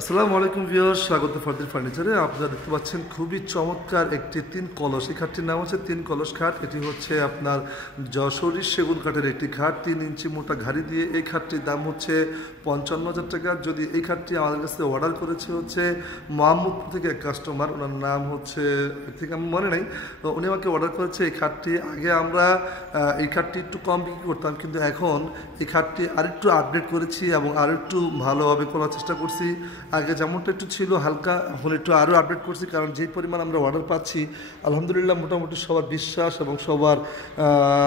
আসসালামু আলাইকুম ভিউয়ার স্বাগত ফরদির ফার্নিচারে। আপনারা দেখতে পাচ্ছেন খুবই চমৎকার একটি তিন কলস। এই খাটটির নাম হচ্ছে তিন কলস খাট। এটি হচ্ছে আপনার যশোরী সেগুন কাঠের একটি খাট। তিন ইঞ্চি মোটা ঘাড়ি দিয়ে এই খাটটির দাম হচ্ছে পঞ্চান্ন হাজার টাকা। যদি এই খাটটি আমাদের কাছে অর্ডার করেছে হচ্ছে মোহাম্মদপুর থেকে এক কাস্টমার, ওনার নাম হচ্ছে ঠিক আমি মনে নেই, তো উনি আমাকে অর্ডার করেছে এই খাটটি। আগে আমরা এই খাটটি একটু কম বিক্রি করতাম, কিন্তু এখন এই খাটটি আরেকটু আপডেট করেছি এবং আরেকটু ভালোভাবে করার চেষ্টা করছি। আগে যেমনটা একটু ছিল, হালকা এখন একটু আরও আপডেট করছি, কারণ যেই পরিমাণ আমরা অর্ডার পাচ্ছি, আলহামদুলিল্লাহ মোটামুটি সবার বিশ্বাস এবং সবার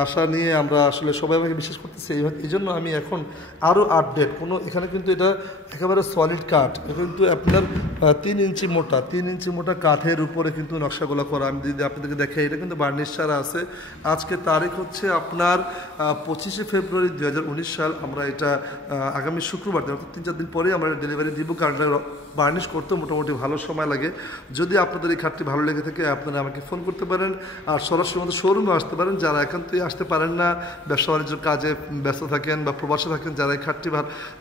আশা নিয়ে আমরা আসলে সবাই আমাকে বিশ্বাস করতেছি। এই জন্য আমি এখন আরও আপডেট কোনো, এখানে কিন্তু এটা একেবারে সলিড কাঠ কিন্তু আপনার তিন ইঞ্চি মোটা, তিন ইঞ্চি মোটা কাঠের উপরে কিন্তু নকশাগুলো করা। আমি যদি আপনাদেরকে দেখে এটা কিন্তু বার্নিশ ছাড়া আছে। আজকে তারিখ হচ্ছে আপনার পঁচিশে ফেব্রুয়ারি দু হাজার উনিশ সাল। আমরা এটা আগামী শুক্রবার দিন অর্থাৎ তিন চার দিন পরে আমরা ডেলিভারি দিব। কারণ বার্নিশ করতে মোটামুটি ভালো সময় লাগে। যদি আপনাদের এই খাটটি ভালো লেগে থাকে, আপনারা আমাকে ফোন করতে পারেন আর সরাসরি আমাদের শোরুমে আসতে পারেন। যারা একান্তই আসতে পারেন না, ব্যবসা বাণিজ্যের কাজে ব্যস্ত থাকেন বা প্রবাসে থাকেন, যারা এই খাটটি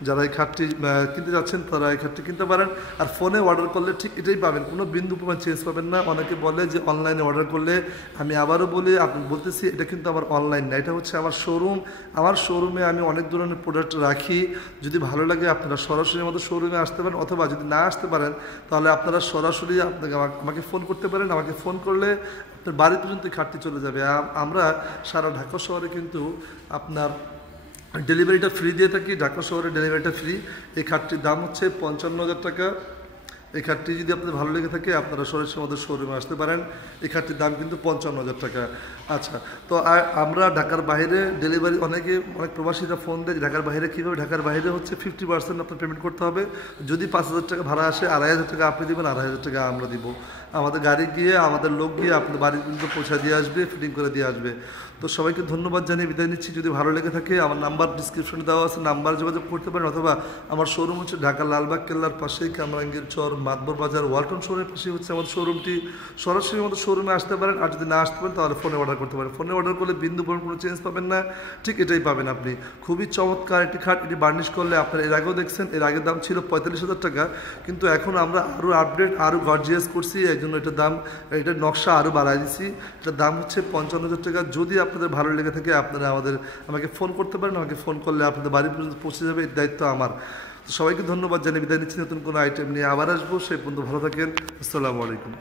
যারা এই খাটটি কিনতে যাচ্ছেন, তারা এই খাটটি কিনতে পারেন। আর ফোনে অর্ডার করলে ঠিক এটাই পাবেন, কোনো বিন্দু পরিমাণ চেঞ্জ পাবেন না। অনেকে বলে যে অনলাইনে অর্ডার করলে, আমি আবারও বলি, আপনি বলতেছি, এটা কিন্তু আমার অনলাইন না, এটা হচ্ছে আমার শোরুম। আমার শোরুমে আমি অনেক ধরনের প্রোডাক্ট রাখি। যদি ভালো লাগে, আপনারা সরাসরি আমাদের শোরুমে আসতে পারেন অথবা যদি না আসতে পারেন, তাহলে আপনারা সরাসরি আপনাকে আমা- আমাকে ফোন করতে পারেন। আমাকে ফোন করলে আপনার বাড়ি পর্যন্ত খাটতে চলে যাবে। আমরা সারা ঢাকা শহরে কিন্তু আপনার ডেলিভারিটা ফ্রি দিয়ে থাকি। ঢাকা শহরে ডেলিভারিটা ফ্রি এই খাটটির দাম হচ্ছে পঞ্চান্ন হাজার টাকা। এই খাটটি যদি আপনাদের ভালো লেগে থাকে, আপনারা সরাসরি আমাদের শোরুমে আসতে পারেন। এই খাটটির দাম কিন্তু পঞ্চান্ন হাজার টাকা। আচ্ছা তো আমরা ঢাকার বাইরে ডেলিভারি অনেকে, অনেক প্রবাসীরা ফোন দেয় ঢাকার বাইরে কীভাবে? ঢাকার বাইরে হচ্ছে ফিফটি পার্সেন্ট আপনার পেমেন্ট করতে হবে। যদি পাঁচ হাজার টাকা ভাড়া আসে, আড়াই হাজার টাকা আপনি দেবেন, আড়াই হাজার টাকা আমরা দিব। আমাদের গাড়ি গিয়ে, আমাদের লোক গিয়ে আপনার বাড়ি পর্যন্ত পৌঁছা দিয়ে আসবে ফিটিং করে দিয়ে আসবে। তো সবাইকে ধন্যবাদ জানিয়ে বিদায় নিচ্ছি। যদি ভালো লেগে থাকে, আমার নাম্বার ডিসক্রিপশনে দেওয়া আছে, নাম্বার যোগাযোগ করতে পারেন অথবা আমার শোরুম হচ্ছে ঢাকা লালবাগ কেল্লার পাশেই কামরাঙ্গীর চর মাতবর বাজার, ওয়ালটন শোরুমের পাশে হচ্ছে আমাদের শোরুমটি। সরাসরি আমাদের শোরুমে আসতে পারেন আর যদি না আসতে পারেন, তাহলে ফোনে অর্ডার করতে পারেন। ফোনে অর্ডার করলে বিন্দু পরিমাণ কোনো চেঞ্জ পাবেন না। ঠিক এটাই পাবেন আপনি। খুবই চমৎকার একটি খাট, এটি বার্নিশ করলে আপনার এর আগেও দেখছেন, এর আগের দাম ছিল পঁয়তাল্লিশ হাজার টাকা। কিন্তু এখন আমরা আরও আপডেট আরও গর্জিয়াস করছি। এই জন্য এটার দাম এটার নকশা আরও বাড়াই দিচ্ছি এটার দাম হচ্ছে পঞ্চান্ন হাজার টাকা। যদি আপনাদের ভালো লেগে থাকে, আপনারা আমাদের, আমাকে ফোন করতে পারেন। আমাকে ফোন করলে আপনাদের বাড়ি পর্যন্ত পৌঁছে যাবে। এর দায়িত্ব আমার। সবাইকে ধন্যবাদ জানিয়ে বিদায় নিচ্ছি। নতুন কোনো আইটেম নিয়ে আবার আসব। সেই পর্যন্ত ভালো থাকেন। আসসালামু আলাইকুম।